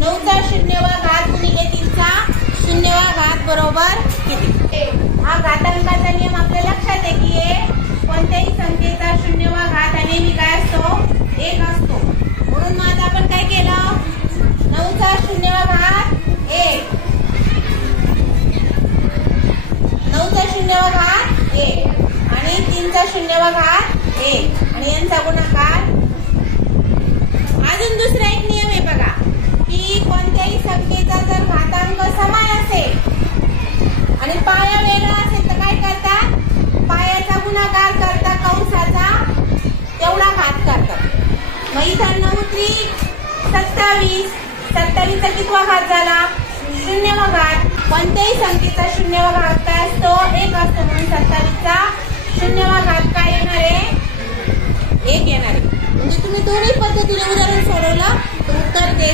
9चा शून्यवा घात गुणिले 3चा शून्यवा घात बरोबर किती? हा घातांकाचा नियम आपल्या लक्षात आहे की कोणत्याही संख्येचा शून्यवा घात नेहमी काय असतो? 1 असतो. म्हणून मग आता आपण काय केलं? 9चा शून्यवा घात 1, 9चा शून्यवा घात 1 आणि 3चा शून्यवा घात 1 आणि यांचा गुणाकार. अजून दुसरा एक नियम आहे बघा की कोणत्याही संख्येचा जर घातांक समान असेल आणि पाया वेगळा असेल तर काय करतात? पायाचा गुणाकार करता कंसाचा तेवढा घात करतात. मग इथं 9 त्रिक 27, 27चा कितवा घात झाला? शून्यवा घात. कोणत्याही संख्येचा शून्यवा घात काय असतो? 1 असतो. म्हणून 27चा शून्यवा घात काय येणार आहे? 1 येणार आहे. म्हणजे तुम्ही दोन्ही पद्धतीने उदाहरण सोडवलं तर उत्तर ते